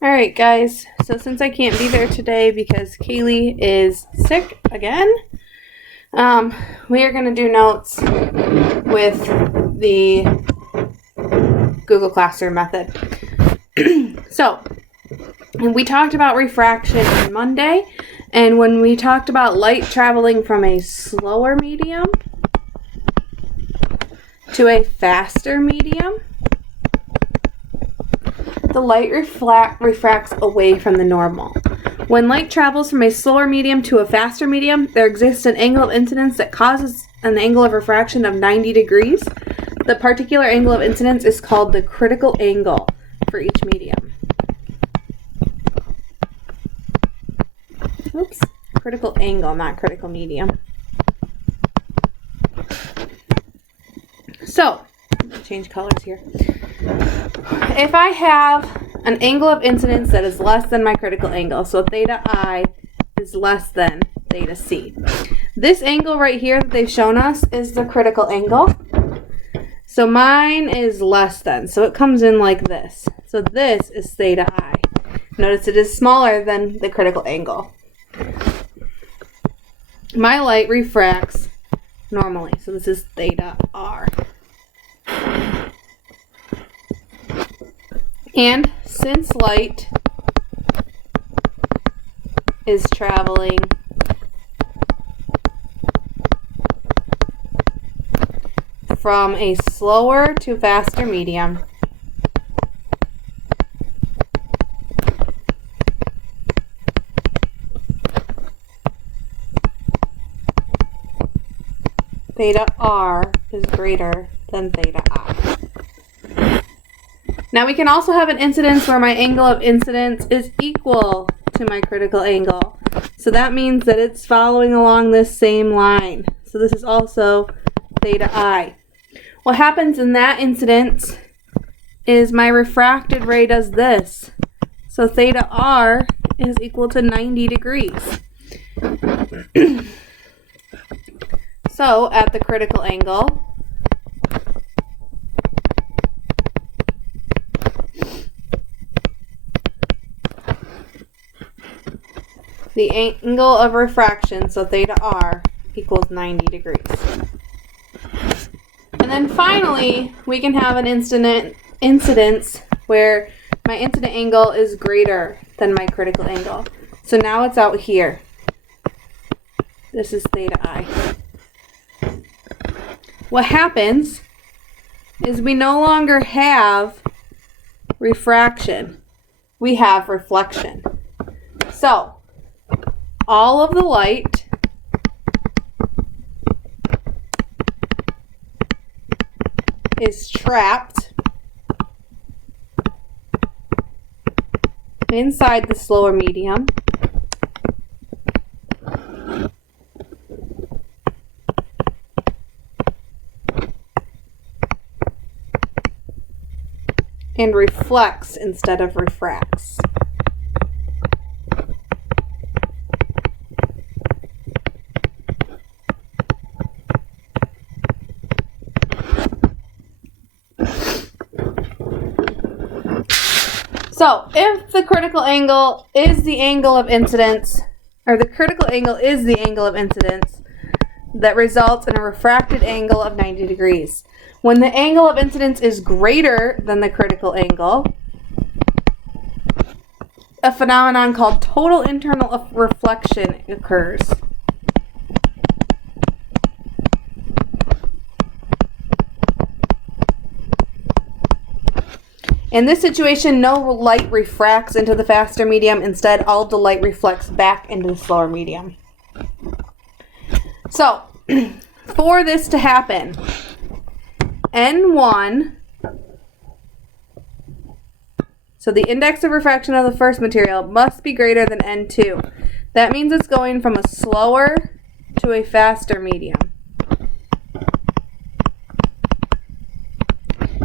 Alright guys, so since I can't be there today because Kaylee is sick again, we are going to do notes with the Google Classroom method. So, we talked about refraction on Monday, and when we talked about light traveling from a slower medium to a faster medium, the light refracts away from the normal. When light travels from a slower medium to a faster medium, there exists an angle of incidence that causes an angle of refraction of 90 degrees. The particular angle of incidence is called the critical angle for each medium. Oops, critical angle, not critical medium. So, change colors here. If I have an angle of incidence that is less than my critical angle, so theta I is less than theta C. This angle right here that they've shown us is the critical angle. So mine is less than, so it comes in like this. So this is theta I. Notice it is smaller than the critical angle. My light refracts normally, so this is theta R. And since light is traveling from a slower to faster medium, theta R is greater than theta I. Now we can also have an incidence where my angle of incidence is equal to my critical angle. So that means that it's following along this same line. So this is also theta I. What happens in that incidence is my refracted ray does this. So theta R is equal to 90 degrees. So at the critical angle, the angle of refraction, so theta R, equals 90 degrees. And then finally, we can have an incidence where my incident angle is greater than my critical angle. So now it's out here. This is theta I. What happens is we no longer have refraction. We have reflection. So, all of the light is trapped inside the slower medium. And reflects instead of refracts. So, if the critical angle is the angle of incidence, or the critical angle is the angle of incidence, that results in a refracted angle of 90 degrees. When the angle of incidence is greater than the critical angle, a phenomenon called total internal reflection occurs. In this situation, no light refracts into the faster medium. Instead, all of the light reflects back into the slower medium. So, for this to happen, N1, so the index of refraction of the first material must be greater than N2. That means it's going from a slower to a faster medium.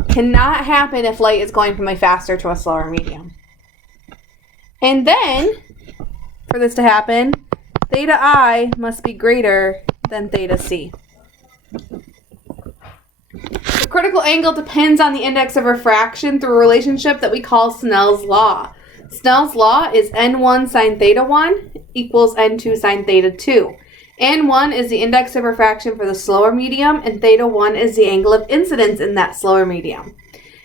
Cannot happen if light is going from a faster to a slower medium. And then, for this to happen, theta I must be greater than theta C. The critical angle depends on the index of refraction through a relationship that we call Snell's law. Snell's law is N1 sine theta 1 equals N2 sine theta 2. N1 is the index of refraction for the slower medium, and theta 1 is the angle of incidence in that slower medium.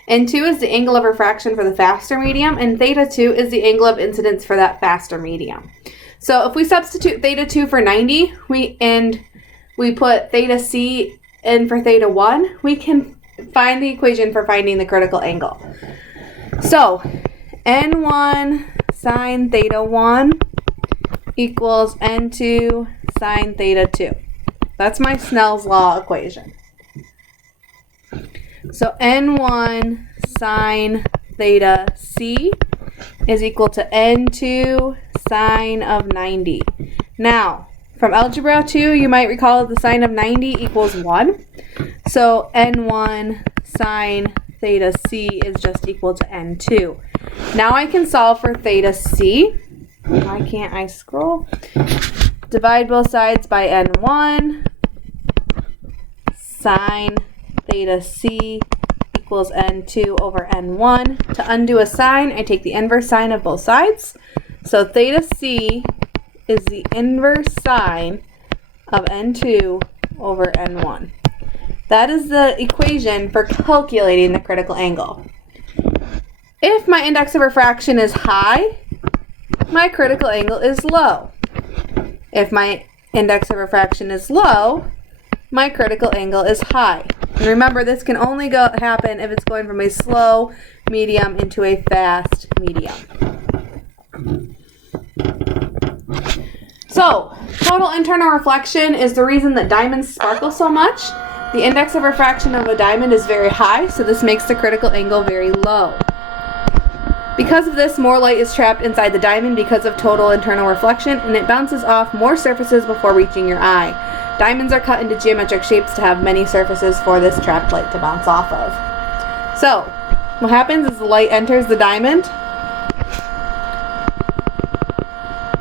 N2 is the angle of refraction for the faster medium, and theta 2 is the angle of incidence for that faster medium. So if we substitute theta 2 for 90, we put theta c in for theta 1, we can find the equation for finding the critical angle. So N1 sine theta 1 equals N2 sine theta 2. That's my Snell's law equation. So N1 sine theta c is equal to N2 sine of 90. Now, from Algebra 2, you might recall that the sine of 90 equals 1. So N1 sine theta c is just equal to N2. Now I can solve for theta c. Why can't I scroll? Divide both sides by N1. Sine theta c equals N2 over N1. To undo a sign, I take the inverse sine of both sides. So theta c is the inverse sine of N2 over N1. That is the equation for calculating the critical angle. If my index of refraction is high, my critical angle is low. If my index of refraction is low, my critical angle is high. And remember, this can only happen if it's going from a slow medium into a fast medium. So, total internal reflection is the reason that diamonds sparkle so much. The index of refraction of a diamond is very high, so this makes the critical angle very low. Because of this, more light is trapped inside the diamond because of total internal reflection, and it bounces off more surfaces before reaching your eye. Diamonds are cut into geometric shapes to have many surfaces for this trapped light to bounce off of. So, what happens is the light enters the diamond.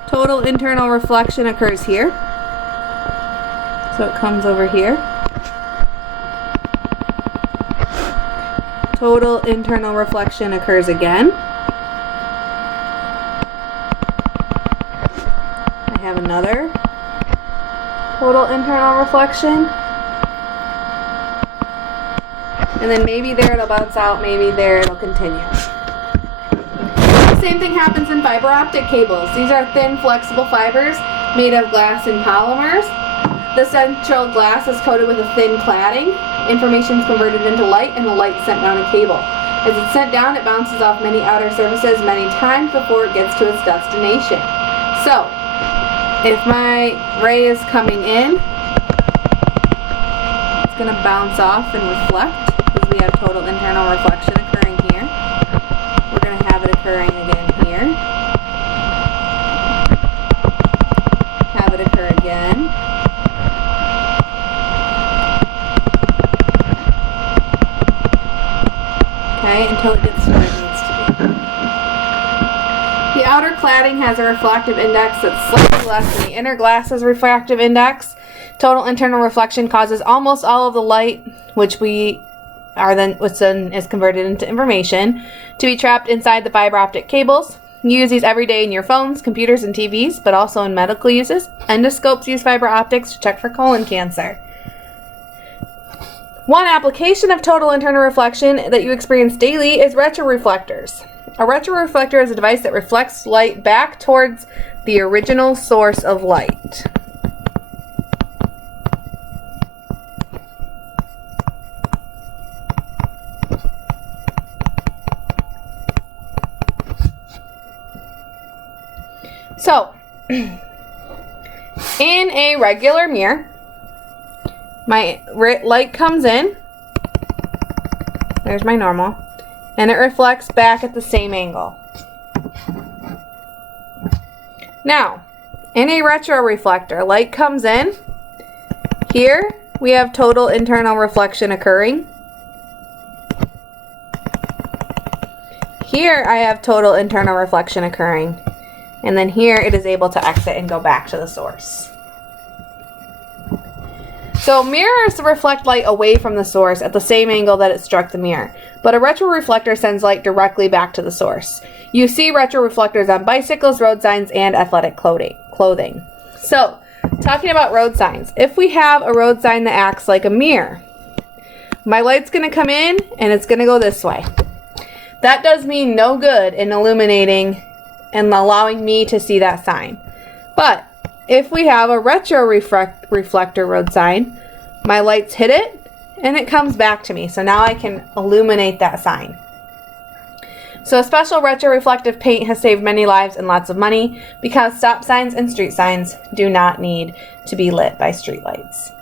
Total internal reflection occurs here. So it comes over here. Total internal reflection occurs again. I have another total internal reflection. And then maybe there it'll bounce out, maybe there it'll continue. The same thing happens in fiber optic cables. These are thin, flexible fibers made of glass and polymers. The central glass is coated with a thin cladding. Information is converted into light, and the light is sent down a cable. As it's sent down, it bounces off many outer surfaces many times before it gets to its destination. So, if my ray is coming in, it's going to bounce off and reflect because we have total internal reflection occurring here. We're going to have it occurring again here. Have it occur again. Okay, until it gets to where it needs to be. The outer cladding has a refractive index that's slightly less than the inner glass's refractive index. Total internal reflection causes almost all of the light, which then is converted into information, to be trapped inside the fiber optic cables. You use these every day in your phones, computers, and TVs, but also in medical uses. Endoscopes use fiber optics to check for colon cancer. One application of total internal reflection that you experience daily is retroreflectors. A retroreflector is a device that reflects light back towards the original source of light. So, in a regular mirror, my light comes in, there's my normal, and it reflects back at the same angle. Now, in a retroreflector, light comes in. Here, we have total internal reflection occurring. Here, I have total internal reflection occurring. And then here, it is able to exit and go back to the source. So mirrors reflect light away from the source at the same angle that it struck the mirror, but a retroreflector sends light directly back to the source. You see retroreflectors on bicycles, road signs, and athletic clothing. So, talking about road signs, if we have a road sign that acts like a mirror, my light's going to come in and it's going to go this way. That does me no good in illuminating and allowing me to see that sign. But if we have a retroreflector road sign, my lights hit it and it comes back to me. So now I can illuminate that sign. So a special retroreflective paint has saved many lives and lots of money because stop signs and street signs do not need to be lit by street lights.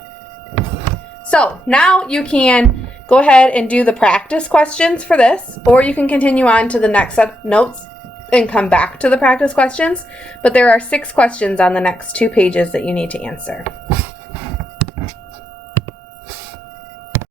So now you can go ahead and do the practice questions for this, or you can continue on to the next set of notes and come back to the practice questions. But there are 6 questions on the next 2 pages that you need to answer.